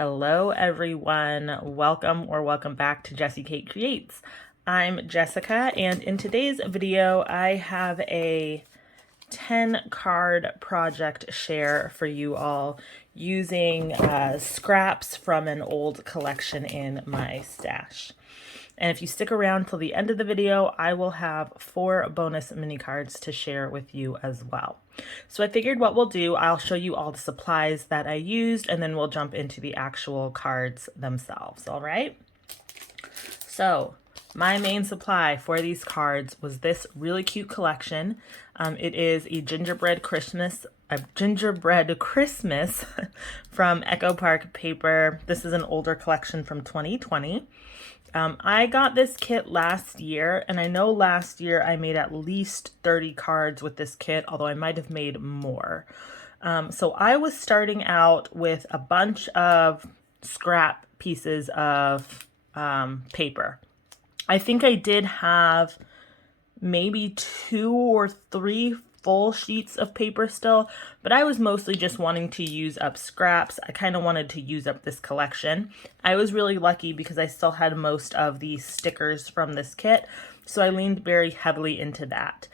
Hello everyone, welcome back to Jessie Kate Creates. I'm Jessica, and in today's video I have a 10 card project share for you all using scraps from an old collection in my stash. And if you stick around till the end of the video, I will have 4 bonus mini cards to share with you as well. So I figured what we'll do, I'll show you all the supplies that I used, and then we'll jump into the actual cards themselves, all right? So my main supply for these cards was this really cute collection. It is a gingerbread Christmas from Echo Park Paper. This is an older collection from 2020. I got this kit last year, and I know last year I made at least 30 cards with this kit, although I might have made more. So I was starting out with a bunch of scrap pieces of paper. I think I did have maybe 2 or 3 full sheets of paper still, but I was mostly just wanting to use up scraps. I kind of wanted to use up this collection. I was really lucky because I still had most of the stickers from this kit, so I leaned very heavily into that.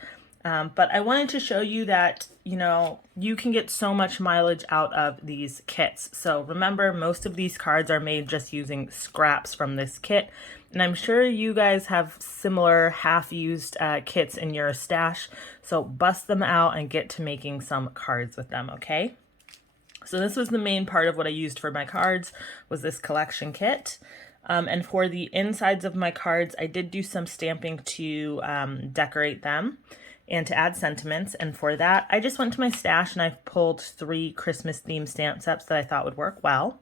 But I wanted to show you that, you can get so much mileage out of these kits. So remember, most of these cards are made just using scraps from this kit. And I'm sure you guys have similar half-used kits in your stash. So bust them out and get to making some cards with them, okay? So this was the main part of what I used for my cards, was this collection kit. And for the insides of my cards, I did do some stamping to decorate them and to add sentiments. And for that, I just went to my stash and I pulled 3 Christmas themed stamp sets that I thought would work well.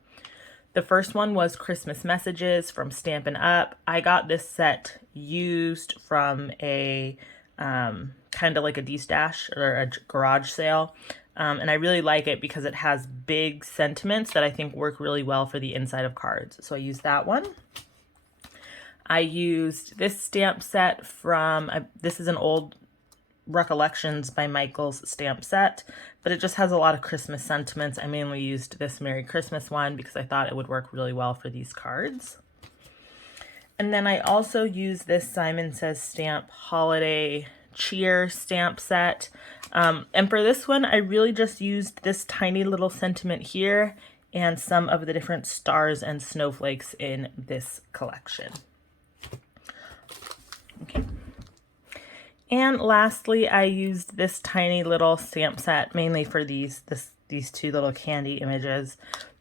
The first one was Christmas Messages from Stampin' Up. I got this set used from a kind of like a D-stash or a garage sale. And I really like it because it has big sentiments that I think work really well for the inside of cards. So I used that one. I used this stamp set from, this is an old Recollections by Michael's stamp set, but it just has a lot of Christmas sentiments. I mainly used this Merry Christmas one because I thought it would work really well for these cards. And then I also used this Simon Says Stamp Holiday Cheer stamp set. And for this one, I really just used this tiny little sentiment here and some of the different stars and snowflakes in this collection. Okay. And lastly, I used this tiny little stamp set mainly for these 2 little candy images.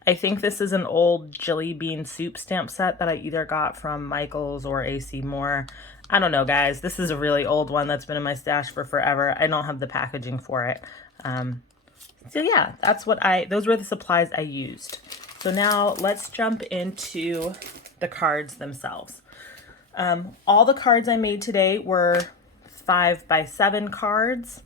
I think this is an old jelly bean soup stamp set that I either got from Michael's or AC Moore. I don't know, guys. This is a really old one that's been in my stash for forever. I don't have the packaging for it. So yeah, those were the supplies I used. So now let's jump into the cards themselves. All the cards I made today were 5x7 cards.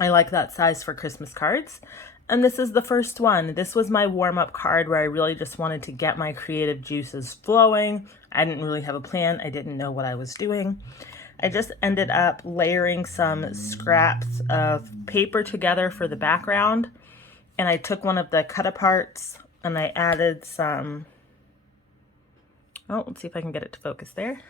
I like that size for Christmas cards. And this is the first one. This was my warm-up card where I really just wanted to get my creative juices flowing. I didn't really have a plan. I didn't know what I was doing. I just ended up layering some scraps of paper together for the background. And I took one of the cut-aparts and I added some... Oh, let's see if I can get it to focus there.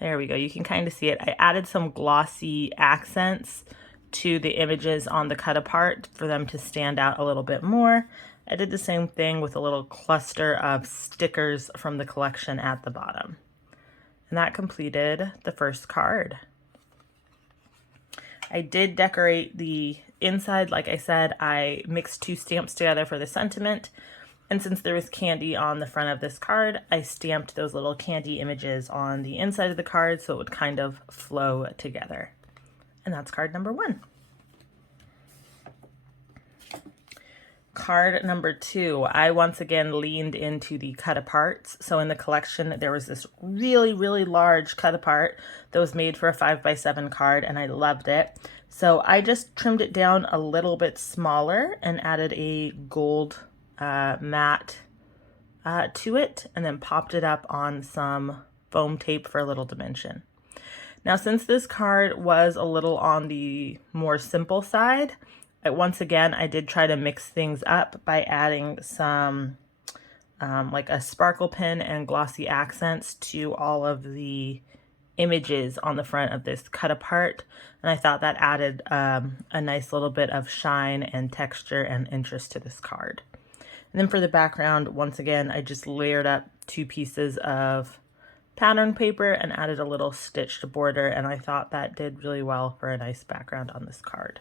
There we go. You can kind of see it. I added some glossy accents to the images on the cut apart for them to stand out a little bit more. I did the same thing with a little cluster of stickers from the collection at the bottom. And that completed the first card. I did decorate the inside. Like I said, I mixed 2 stamps together for the sentiment. And since there was candy on the front of this card, I stamped those little candy images on the inside of the card so it would kind of flow together. And that's card number 1. Card number 2, I once again leaned into the cut aparts. So in the collection, there was this really, really large cut apart that was made for a 5x7 card, and I loved it. So I just trimmed it down a little bit smaller and added a gold matte to it, and then popped it up on some foam tape for a little dimension. Now, since this card was a little on the more simple side, once again, I did try to mix things up by adding some like a sparkle pen and glossy accents to all of the images on the front of this cut apart, and I thought that added a nice little bit of shine and texture and interest to this card. And then for the background, once again, I just layered up 2 pieces of pattern paper and added a little stitched border, and I thought that did really well for a nice background on this card.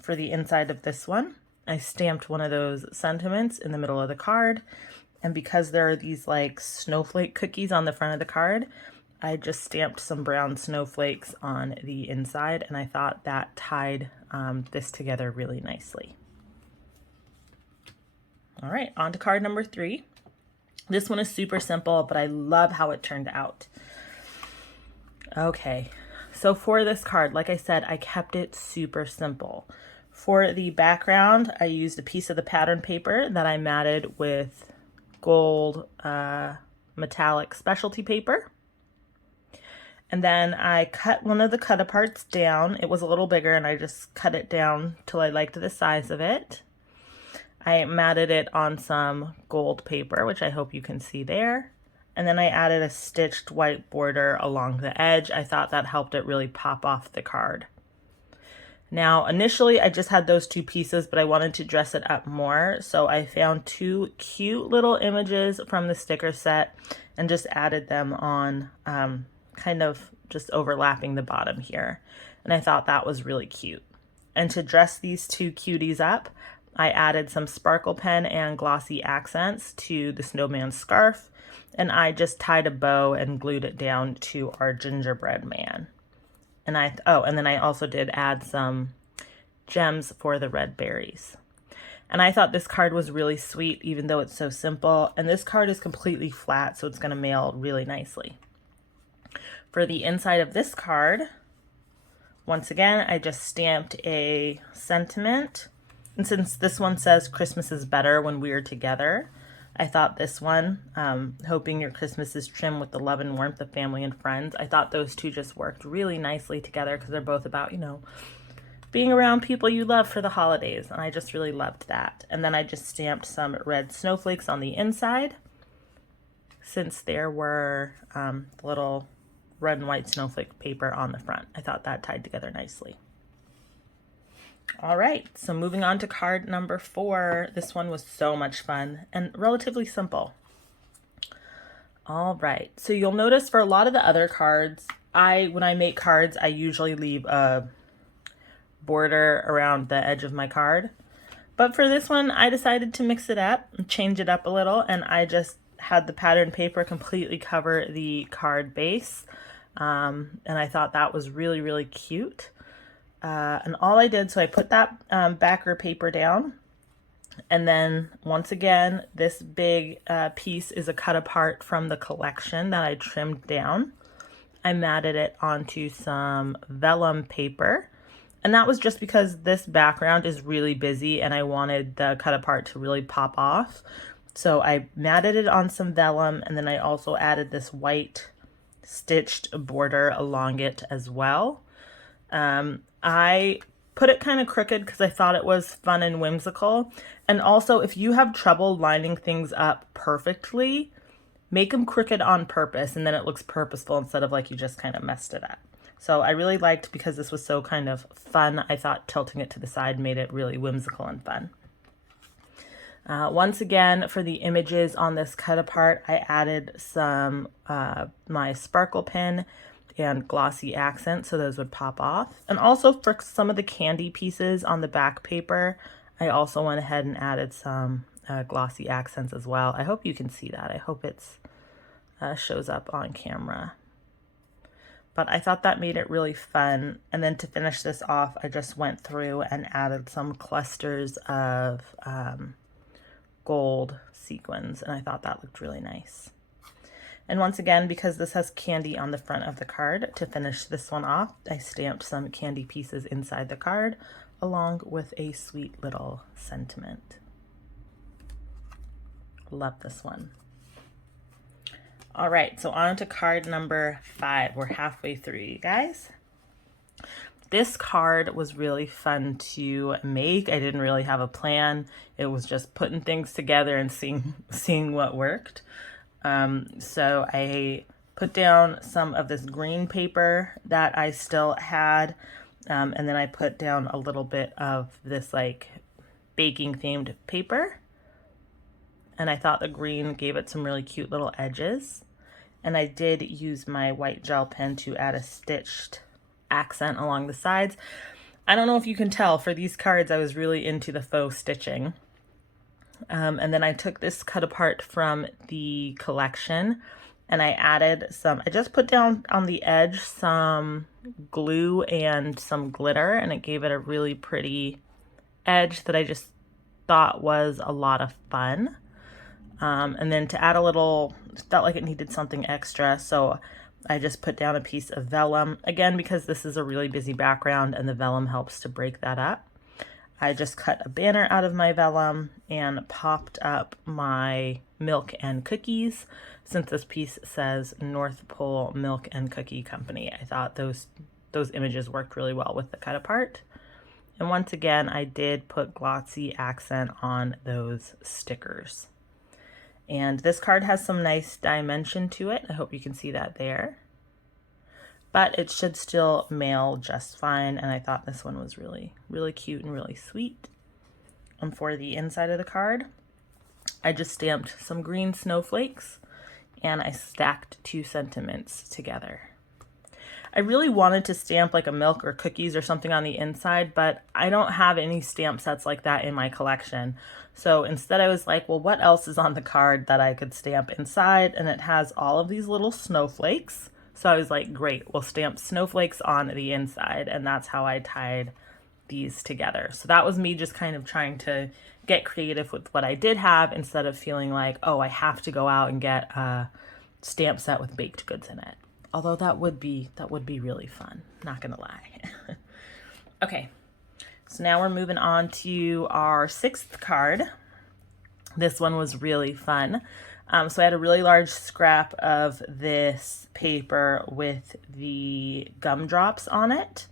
For the inside of this one, I stamped one of those sentiments in the middle of the card, and because there are these like snowflake cookies on the front of the card, I just stamped some brown snowflakes on the inside, and I thought that tied this together really nicely. All right, on to card number 3. This one is super simple, but I love how it turned out. Okay, so for this card, like I said, I kept it super simple. For the background, I used a piece of the pattern paper that I matted with gold metallic specialty paper. And then I cut one of the cut aparts down. It was a little bigger, and I just cut it down till I liked the size of it. I matted it on some gold paper, which I hope you can see there. And then I added a stitched white border along the edge. I thought that helped it really pop off the card. Now, initially I just had those 2 pieces, but I wanted to dress it up more. So I found 2 cute little images from the sticker set and just added them on, kind of just overlapping the bottom here. And I thought that was really cute. And to dress these 2 cuties up, I added some sparkle pen and glossy accents to the snowman scarf, and I just tied a bow and glued it down to our gingerbread man. And then I also did add some gems for the red berries. And I thought this card was really sweet, even though it's so simple. And this card is completely flat, so it's going to mail really nicely. For the inside of this card, once again, I just stamped a sentiment. And since this one says Christmas is better when we are together, I thought this one, hoping your Christmas is trimmed with the love and warmth of family and friends, I thought those 2 just worked really nicely together because they're both about, being around people you love for the holidays. And I just really loved that. And then I just stamped some red snowflakes on the inside, since there were little red and white snowflake paper on the front. I thought that tied together nicely. All right, so moving on to card number 4. This one was so much fun and relatively simple. All right, so you'll notice for a lot of the other cards, when I make cards, I usually leave a border around the edge of my card. But for this one, I decided to mix it up and change it up a little, and I just had the pattern paper completely cover the card base. And I thought that was really, really cute. And all I did, so I put that backer paper down, and then once again, this big piece is a cut apart from the collection that I trimmed down. I matted it onto some vellum paper, and that was just because this background is really busy and I wanted the cut apart to really pop off. So I matted it on some vellum, and then I also added this white stitched border along it as well. I put it kind of crooked because I thought it was fun and whimsical. And also, if you have trouble lining things up perfectly, make them crooked on purpose, and then it looks purposeful instead of like you just kind of messed it up. So I really liked, because this was so kind of fun, I thought tilting it to the side made it really whimsical and fun. Once again, for the images on this cut apart, I added some my sparkle pen and glossy accents, so those would pop off. And also for some of the candy pieces on the back paper, I also went ahead and added some glossy accents as well. I hope you can see that. I hope it's shows up on camera. But I thought that made it really fun. And then to finish this off, I just went through and added some clusters of gold sequins, and I thought that looked really nice. And once again, because this has candy on the front of the card, to finish this one off, I stamped some candy pieces inside the card along with a sweet little sentiment. Love this one. All right, so on to card number 5. We're halfway through, you guys. This card was really fun to make. I didn't really have a plan. It was just putting things together and seeing what worked. So I put down some of this green paper that I still had, and then I put down a little bit of this like baking themed paper. And I thought the green gave it some really cute little edges. And I did use my white gel pen to add a stitched accent along the sides. I don't know if you can tell, for these cards I was really into the faux stitching. And then I took this cut apart from the collection and I added some, I just put down on the edge some glue and some glitter, and it gave it a really pretty edge that I just thought was a lot of fun. And then to add a little, felt like it needed something extra, so I just put down a piece of vellum, again because this is a really busy background and the vellum helps to break that up. I just cut a banner out of my vellum and popped up my milk and cookies. Since this piece says North Pole Milk and Cookie Company, I thought those images worked really well with the cut apart. And once again, I did put glossy accent on those stickers. And this card has some nice dimension to it. I hope you can see that there. But it should still mail just fine, and I thought this one was really, really cute and really sweet. And for the inside of the card, I just stamped some green snowflakes, and I stacked 2 sentiments together. I really wanted to stamp like a milk or cookies or something on the inside, but I don't have any stamp sets like that in my collection. So instead I was like, well, what else is on the card that I could stamp inside? And it has all of these little snowflakes. So I was like, great, we'll stamp snowflakes on the inside. And that's how I tied these together. So that was me just kind of trying to get creative with what I did have instead of feeling like, oh, I have to go out and get a stamp set with baked goods in it. Although that would be really fun, not gonna lie. Okay, so now we're moving on to our 6th card. This one was really fun. So I had a really large scrap of this paper with the gumdrops on it.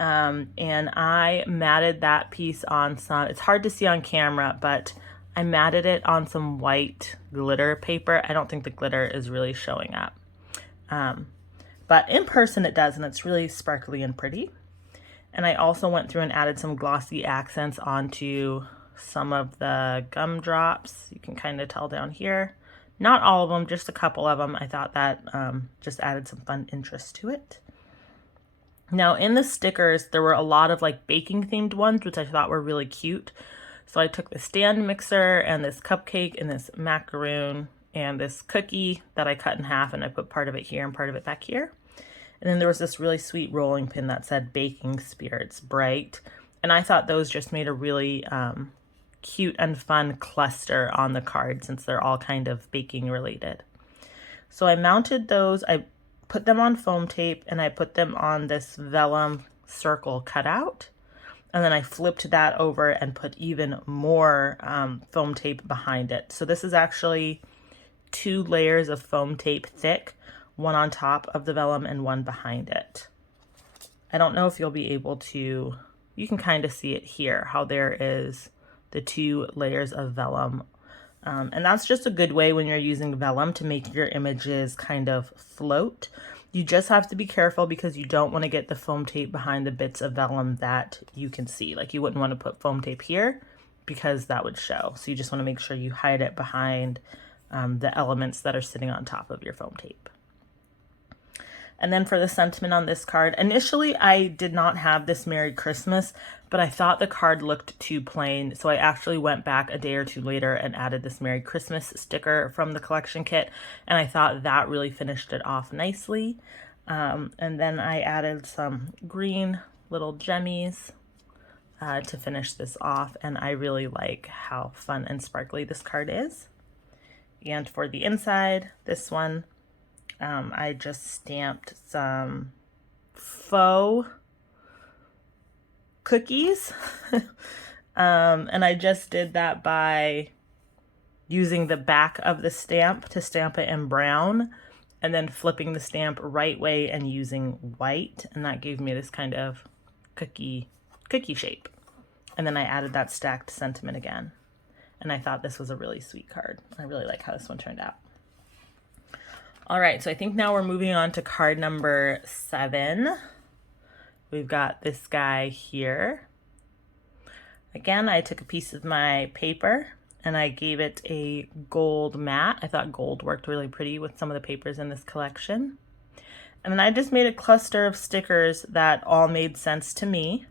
And I matted that piece on some, it's hard to see on camera, but I matted it on some white glitter paper. I don't think the glitter is really showing up. But in person it does, and it's really sparkly and pretty. And I also went through and added some glossy accents onto some of the gumdrops. You can kind of tell down here. Not all of them, just a couple of them. I thought that just added some fun interest to it. Now in the stickers, there were a lot of like baking themed ones, which I thought were really cute. So I took the stand mixer and this cupcake and this macaroon and this cookie that I cut in half, and I put part of it here and part of it back here. And then there was this really sweet rolling pin that said Baking Spirits Bright. And I thought those just made a really cute and fun cluster on the card since they're all kind of baking related. So I mounted those, I put them on foam tape, and I put them on this vellum circle cutout. And then I flipped that over and put even more foam tape behind it. So this is actually 2 layers of foam tape thick, one on top of the vellum and one behind it. I don't know if you'll be able to, you can kind of see it here, how there is the 2 layers of vellum. And that's just a good way when you're using vellum to make your images kind of float. You just have to be careful because you don't want to get the foam tape behind the bits of vellum that you can see. Like you wouldn't want to put foam tape here because that would show. So you just want to make sure you hide it behind the elements that are sitting on top of your foam tape. And then for the sentiment on this card, initially I did not have this Merry Christmas, but I thought the card looked too plain. So I actually went back a day or 2 later and added this Merry Christmas sticker from the collection kit. And I thought that really finished it off nicely. And then I added some green little gemmies to finish this off. And I really like how fun and sparkly this card is. And for the inside, this one, I just stamped some faux cookies. And I just did that by using the back of the stamp to stamp it in brown and then flipping the stamp right way and using white. And that gave me this kind of cookie shape. And then I added that stacked sentiment again. And I thought this was a really sweet card. I really like how this one turned out. All right, so I think now we're moving on to card number 7. We've got this guy here. Again, I took a piece of my paper and I gave it a gold matte. I thought gold worked really pretty with some of the papers in this collection. And then I just made a cluster of stickers that all made sense to me.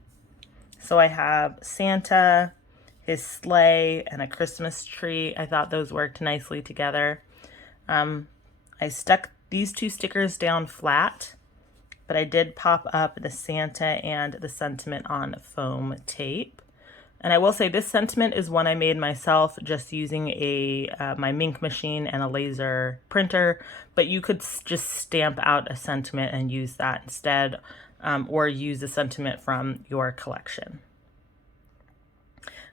So I have Santa, his sleigh, and a Christmas tree. I thought those worked nicely together. I stuck these 2 stickers down flat, but I did pop up the Santa and the sentiment on foam tape. And I will say this sentiment is one I made myself just using my Mink machine and a laser printer, but you could just stamp out a sentiment and use that instead, or use a sentiment from your collection.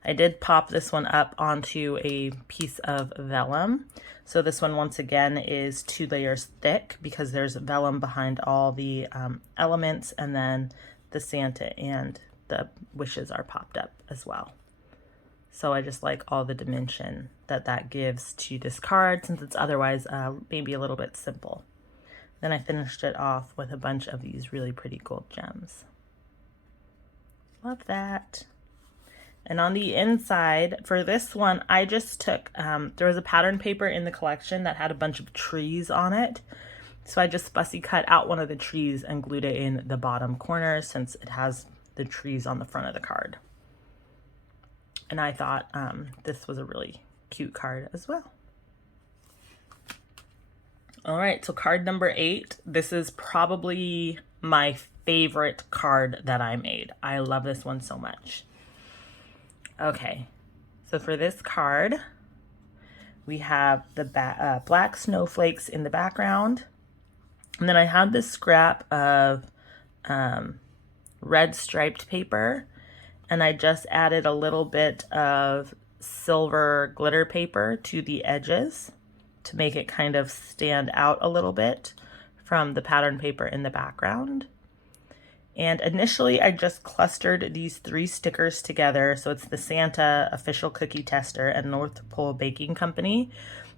I did pop this one up onto a piece of vellum. So this one, once again, is 2 layers thick because there's vellum behind all the elements, and then the Santa and the wishes are popped up as well. So I just like all the dimension that gives to this card, since it's otherwise maybe a little bit simple. Then I finished it off with a bunch of these really pretty gold gems. Love that. And on the inside, for this one, I just took, there was a pattern paper in the collection that had a bunch of trees on it. So I just fussy cut out one of the trees and glued it in the bottom corner, since it has the trees on the front of the card. And I thought this was a really cute card as well. All right, so card number 8. This is probably my favorite card that I made. I love this one so much. Okay, so for this card, we have the black snowflakes in the background. And then I had this scrap of red striped paper, and I just added a little bit of silver glitter paper to the edges to make it kind of stand out a little bit from the pattern paper in the background. And initially I just clustered these 3 stickers together. So it's the Santa, Official Cookie Tester, and North Pole Baking Company.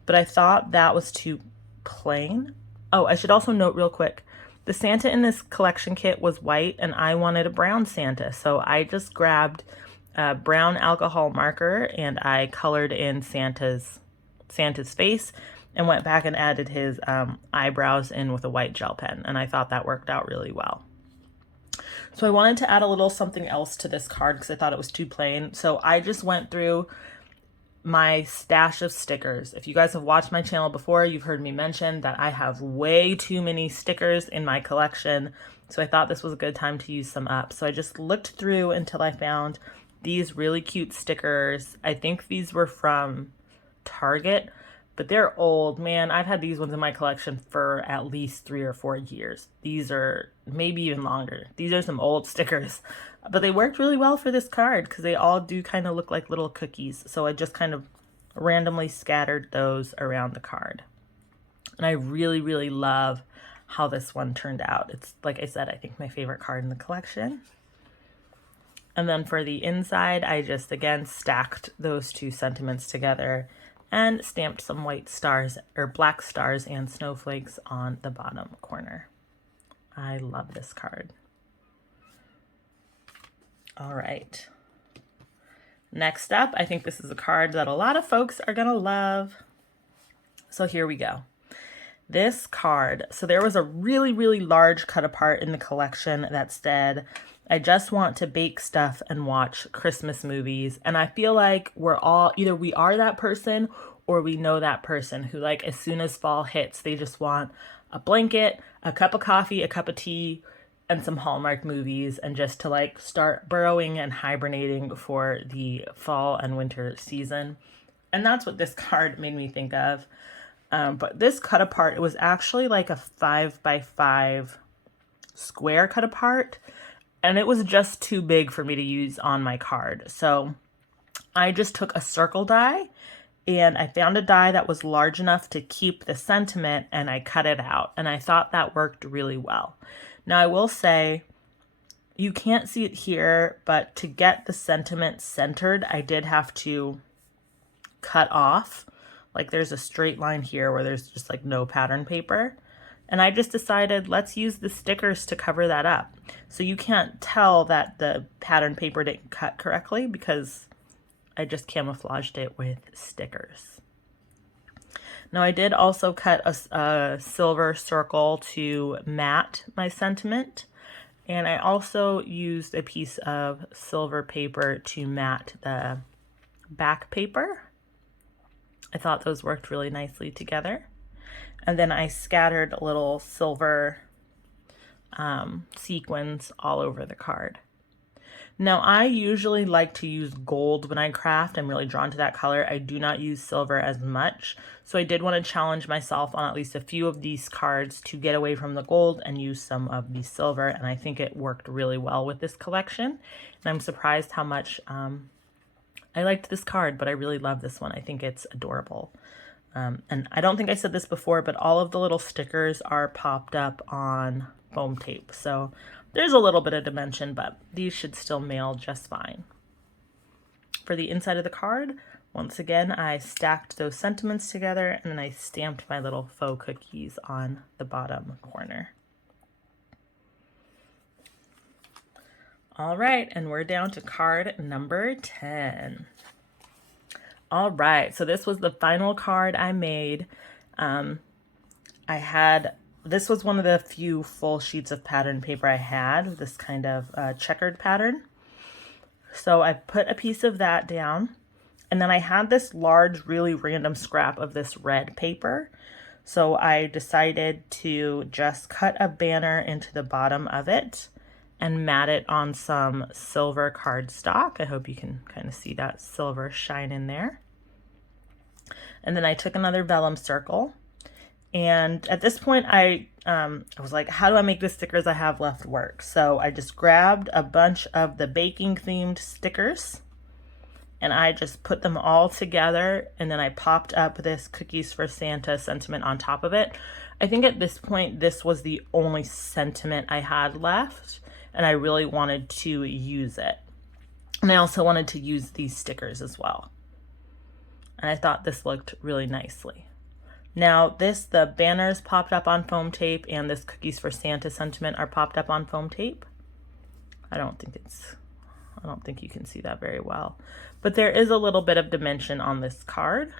But I thought that was too plain. Oh, I should also note real quick, the Santa in this collection kit was white and I wanted a brown Santa. So I just grabbed a brown alcohol marker and I colored in Santa's face and went back and added his eyebrows in with a white gel pen. And I thought that worked out really well. So I wanted to add a little something else to this card because I thought it was too plain. So I just went through my stash of stickers. If you guys have watched my channel before, you've heard me mention that I have way too many stickers in my collection. So I thought this was a good time to use some up. So I just looked through until I found these really cute stickers. I think these were from Target, but they're old. Man, I've had these ones in my collection for at least 3 or 4 years. These are maybe even longer. These are some old stickers, but they worked really well for this card because they all do kind of look like little cookies. So I just kind of randomly scattered those around the card. And I really, really love how this one turned out. It's, like I said, I think my favorite card in the collection. And then for the inside, I just, again, stacked those 2 sentiments together and stamped some white stars or black stars and snowflakes on the bottom corner. I love this card. All right. Next up, I think this is a card that a lot of folks are gonna love. So here we go. This card, so there was a really, really large cut apart in the collection that said, I just want to bake stuff and watch Christmas movies. And I feel like we're all, either we are that person or we know that person who, like, as soon as fall hits, they just want a blanket, a cup of coffee, a cup of tea, and some Hallmark movies, and just to, like, start burrowing and hibernating for the fall and winter season. And that's what this card made me think of. But this cut apart, it was actually like a 5x5 square cut apart, and it was just too big for me to use on my card. So I just took a circle die and I found a die that was large enough to keep the sentiment, and I cut it out, and I thought that worked really well. Now I will say, You can't see it here, but to get the sentiment centered, I did have to cut off. Like there's a straight line here where there's just like no pattern paper. And I just decided let's use the stickers to cover that up. So you can't tell that the pattern paper didn't cut correctly because I just camouflaged it with stickers. Now I did also cut a silver circle to mat my sentiment. And I also used a piece of silver paper to mat the back paper. I thought those worked really nicely together. And then I scattered little silver sequins all over the card. Now I usually like to use gold when I craft. I'm really drawn to that color. I do not use silver as much. So I did want to challenge myself on at least a few of these cards to get away from the gold and use some of the silver. And I think it worked really well with this collection. And I'm surprised how much I liked this card, but I really love this one. I think it's adorable. And I don't think I said this before, but all of the little stickers are popped up on foam tape. So there's a little bit of dimension, but these should still mail just fine. For the inside of the card, once again, I stacked those sentiments together and then I stamped my little faux cookies on the bottom corner. All right, and we're down to card number 10. All right, so this was the final card I made. This was one of the few full sheets of pattern paper I had, this kind of checkered pattern. So I put a piece of that down, and then I had this large, really random scrap of this red paper. So I decided to just cut a banner into the bottom of it and mat it on some silver cardstock. I hope you can kind of see that silver shine in there. And then I took another vellum circle. And at this point, I was like, how do I make the stickers I have left work? So I just grabbed a bunch of the baking themed stickers and I just put them all together. And then I popped up this Cookies for Santa sentiment on top of it. I think at this point, this was the only sentiment I had left. And I really wanted to use it. And I also wanted to use these stickers as well. And I thought this looked really nicely. Now the banners popped up on foam tape and this Cookies for Santa sentiment are popped up on foam tape. I don't think you can see that very well, but there is a little bit of dimension on this card.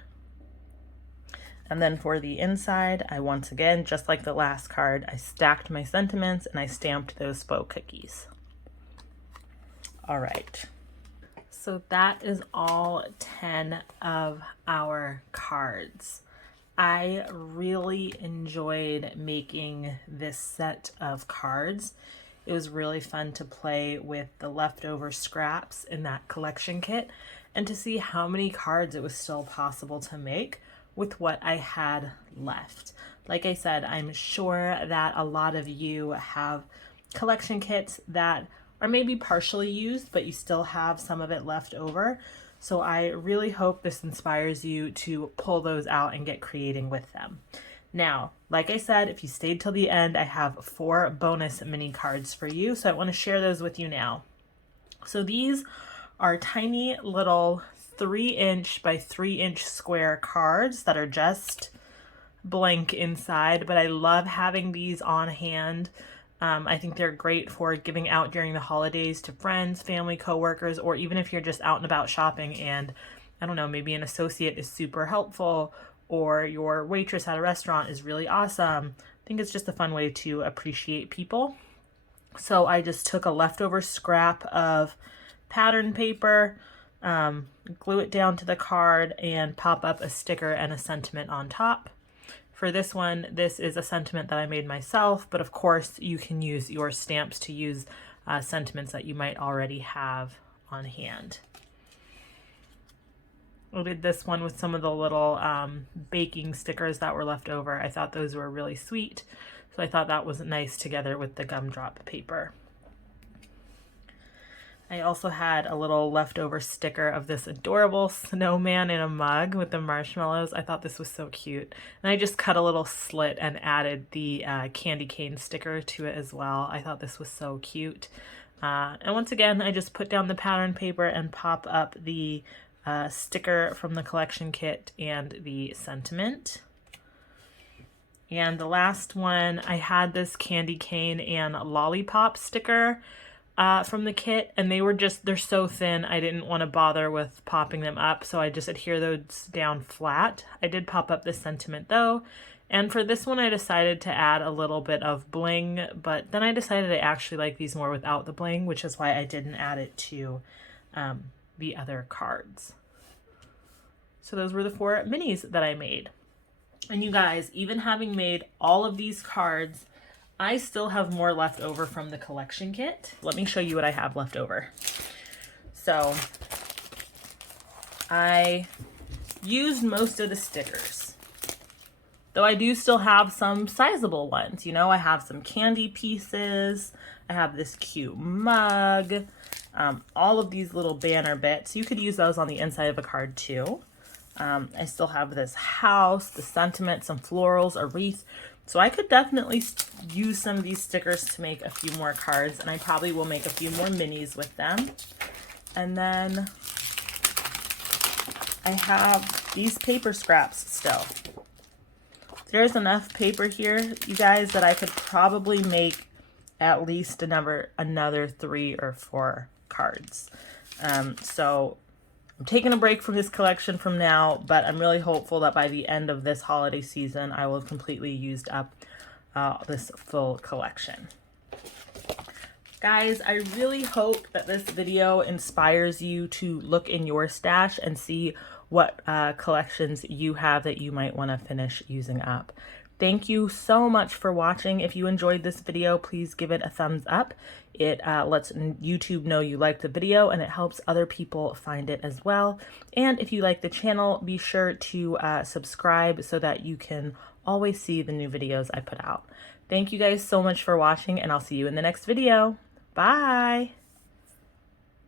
And then for the inside, I once again, just like the last card, I stacked my sentiments and I stamped those faux cookies. All right. So that is all 10 of our cards. I really enjoyed making this set of cards. It was really fun to play with the leftover scraps in that collection kit and to see how many cards it was still possible to make with what I had left. Like I said, I'm sure that a lot of you have collection kits that are maybe partially used, but you still have some of it left over. So I really hope this inspires you to pull those out and get creating with them. Now, like I said, if you stayed till the end, I have 4 bonus mini cards for you. So I want to share those with you now. So these are tiny little 3-inch by 3-inch square cards that are just blank inside, but I love having these on hand. I think they're great for giving out during the holidays to friends, family, coworkers, or even if you're just out and about shopping and, I don't know, maybe an associate is super helpful or your waitress at a restaurant is really awesome. I think it's just a fun way to appreciate people. So I just took a leftover scrap of pattern paper, glue it down to the card, and pop up a sticker and a sentiment on top. For this one, this is a sentiment that I made myself, but of course you can use your stamps to use sentiments that you might already have on hand. I did this one with some of the little baking stickers that were left over. I thought those were really sweet, so I thought that was nice together with the gumdrop paper. I also had a little leftover sticker of this adorable snowman in a mug with the marshmallows. I thought this was so cute. And I just cut a little slit and added the candy cane sticker to it as well. I thought this was so cute. And once again, I just put down the pattern paper and pop up the sticker from the collection kit and the sentiment. And the last one, I had this candy cane and lollipop sticker from the kit, and they're so thin, I didn't want to bother with popping them up, so I just adhere those down flat. I did pop up the sentiment though, and for this one I decided to add a little bit of bling, but then I decided I actually like these more without the bling, which is why I didn't add it to the other cards. So those were the 4 minis that I made. And you guys, even having made all of these cards, I still have more left over from the collection kit. Let me show you what I have left over. So I used most of the stickers, though I do still have some sizable ones. You know, I have some candy pieces. I have this cute mug, all of these little banner bits. You could use those on the inside of a card too. I still have this house, the sentiment, some florals, a wreath. So I could definitely use some of these stickers to make a few more cards, and I probably will make a few more minis with them. And then I have these paper scraps still. There's enough paper here, you guys, that I could probably make at least another 3 or 4 cards. So I'm taking a break from this collection from now, but I'm really hopeful that by the end of this holiday season, I will have completely used up this full collection. Guys, I really hope that this video inspires you to look in your stash and see what collections you have that you might want to finish using up. Thank you so much for watching. If you enjoyed this video, please give it a thumbs up. It lets YouTube know you liked the video, and it helps other people find it as well. And if you like the channel, be sure to subscribe so that you can always see the new videos I put out. Thank you guys so much for watching, and I'll see you in the next video. Bye!